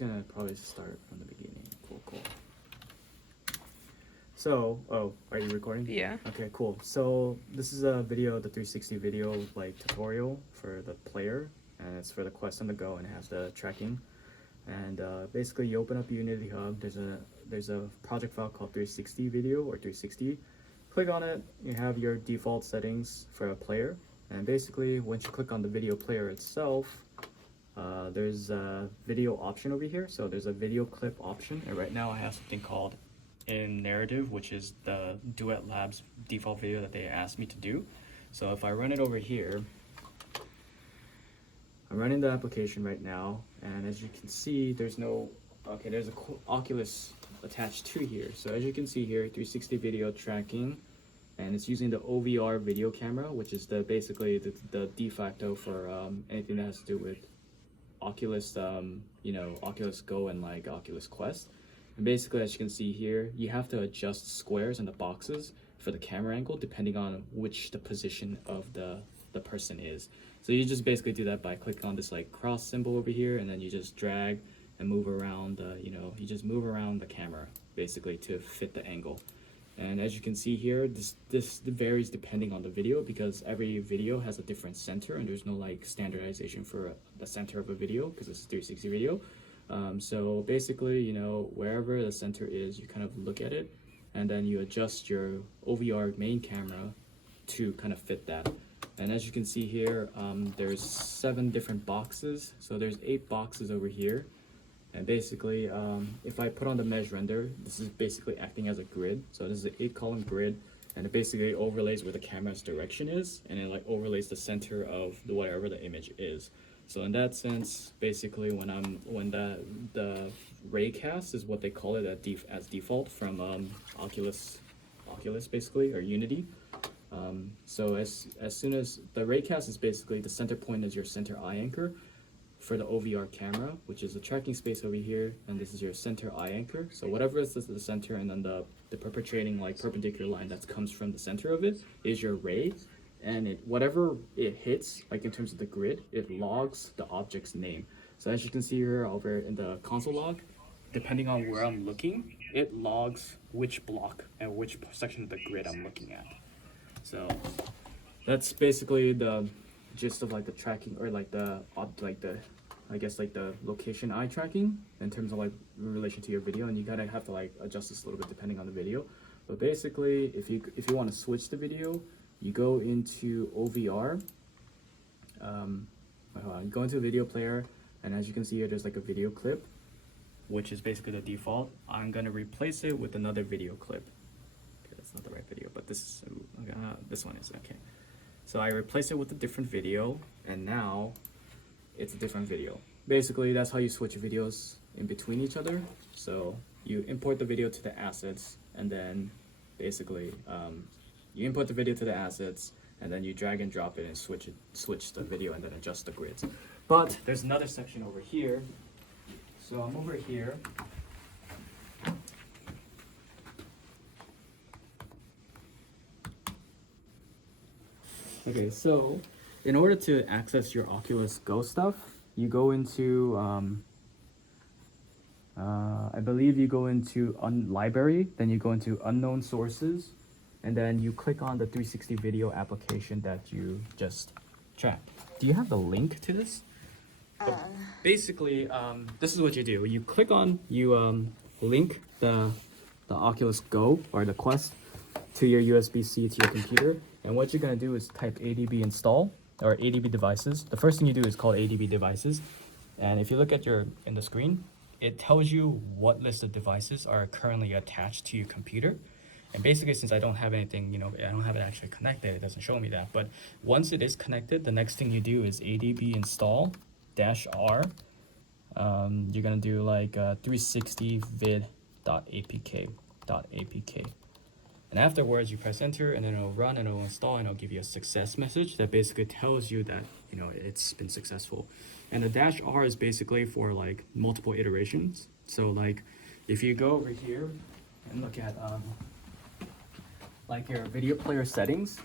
Gonna probably start from the beginning. Cool. So, are you recording? Yeah. Okay, cool. So this is a video, the 360 video like tutorial for the player, and it's for the Quest on the go, and it has the tracking. And basically, you open up Unity Hub. There's a project file called 360 video or 360. Click on it. You have your default settings for a player, and basically, once you click on the video player itself, there's a video option over here. So there's a video clip option, and right now I have something called in narrative, which is the Duet Labs default video that they asked me to do. So if I run it over here, I'm running the application right now, and as you can see, there's no, there's a Oculus attached to here. So as you can see here, 360 video tracking, and it's using the OVR video camera, which is basically the de facto for anything that has to do with Oculus, Oculus Go and like Oculus Quest. And basically, as you can see here, you have to adjust squares in the boxes for the camera angle depending on which the position of the person is. So you just basically do that by clicking on this like cross symbol over here, and then you just drag and move around you just move around the camera basically to fit the angle. And as you can see here, this varies depending on the video, because every video has a different center, and there's no like standardization for the center of a video because it's a 360 video. So basically, wherever the center is, you kind of look at it, and then you adjust your OVR main camera to kind of fit that. And as you can see here, there's 7 different boxes. So there's 8 boxes over here. And basically, if I put on the mesh render, this is basically acting as a grid. So this is an 8-column grid, and it basically overlays where the camera's direction is, and it like overlays the center of whatever the image is. So in that sense, basically, when the raycast is what they call it as default from Oculus basically, or Unity. So as soon as the raycast is basically the center point is your center eye anchor for the OVR camera, which is the tracking space over here, and this is your center eye anchor. So whatever is the center, and then the perpetrating like perpendicular line that comes from the center of it is your ray, and whatever it hits, like in terms of the grid, it logs the object's name. So as you can see here over in the console log, depending on where I'm looking, it logs which block and which section of the grid I'm looking at. So that's basically the gist of like the tracking, or like the location eye tracking in terms of like in relation to your video, and you gotta have to like adjust this a little bit depending on the video. But basically, if you want to switch the video, you go into OVR, go into video player, and as you can see here, there's like a video clip, which is basically the default. I'm gonna replace it with another video clip. Okay, that's not the right video, but this one is okay. So I replace it with a different video, and now it's a different video. Basically, that's how you switch videos in between each other. So you import the video to the assets, and then basically you import the video to the assets, and then you drag and drop it and switch the video, and then adjust the grids. But there's another section over here. So I'm over here. Okay, so in order to access your Oculus Go stuff, you go into, I believe you go into library, then you go into unknown sources, and then you click on the 360 video application that you just tracked. Do you have the link to this? Basically, this is what you do. You link the Oculus Go or the Quest to your USB-C to your computer, and what you're going to do is type ADB install or ADB devices. The first thing you do is called ADB devices, and if you look at in the screen, it tells you what list of devices are currently attached to your computer. And basically, since I don't have anything, I don't have it actually connected, it doesn't show me that. But once it is connected, the next thing you do is ADB install -R. You're going to do like 360VidTut.apk. And afterwards, you press enter, and then it'll run, and it'll install, and it'll give you a success message that basically tells you that it's been successful. And the -R is basically for like multiple iterations. So like if you go over here and look at like your video player settings.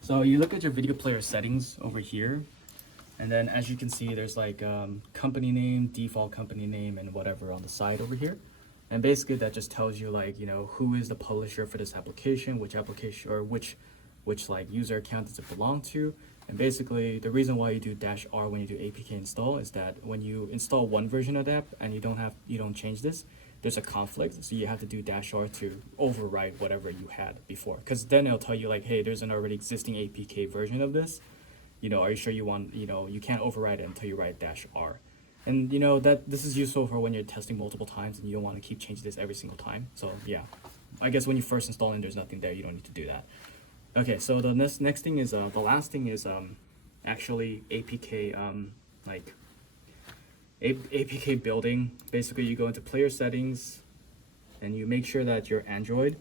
So you look at your video player settings over here. And then as you can see, there's like company name, default company name, and whatever on the side over here. And basically that just tells you like, you know, who is the publisher for this application, which application or which like user account does it belong to. And basically the reason why you do -R when you do APK install is that when you install one version of the app and you don't change this, there's a conflict. So you have to do -R to overwrite whatever you had before. Because then it'll tell you like, hey, there's an already existing APK version of this. You know, are you sure you want, you know, you can't overwrite it until you write -R. And you know that this is useful for when you're testing multiple times and you don't want to keep changing this every single time. So yeah, I guess when you first install and there's nothing there, you don't need to do that. Okay, so the next thing is the last thing is actually APK like APK building. Basically, you go into player settings and you make sure that your Android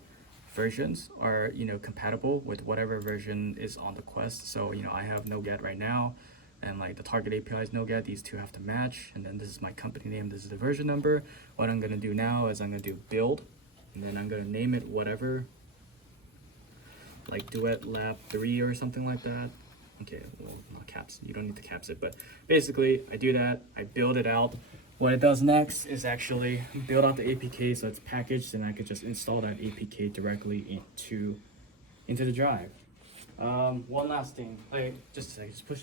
versions are, you know, compatible with whatever version is on the Quest. So you know, I have NoGet right now, and like the target API is NoGet. These two have to match, and then this is my company name, this is the version number. What I'm gonna do now is I'm gonna do build, and then I'm gonna name it whatever, like Duet Lab 3 or something like that. Okay, well, not caps, you don't need to caps it, but basically I do that, I build it out. What it does next is actually build out the APK so it's packaged, and I could just install that APK directly into the drive. One last thing, just a second, just push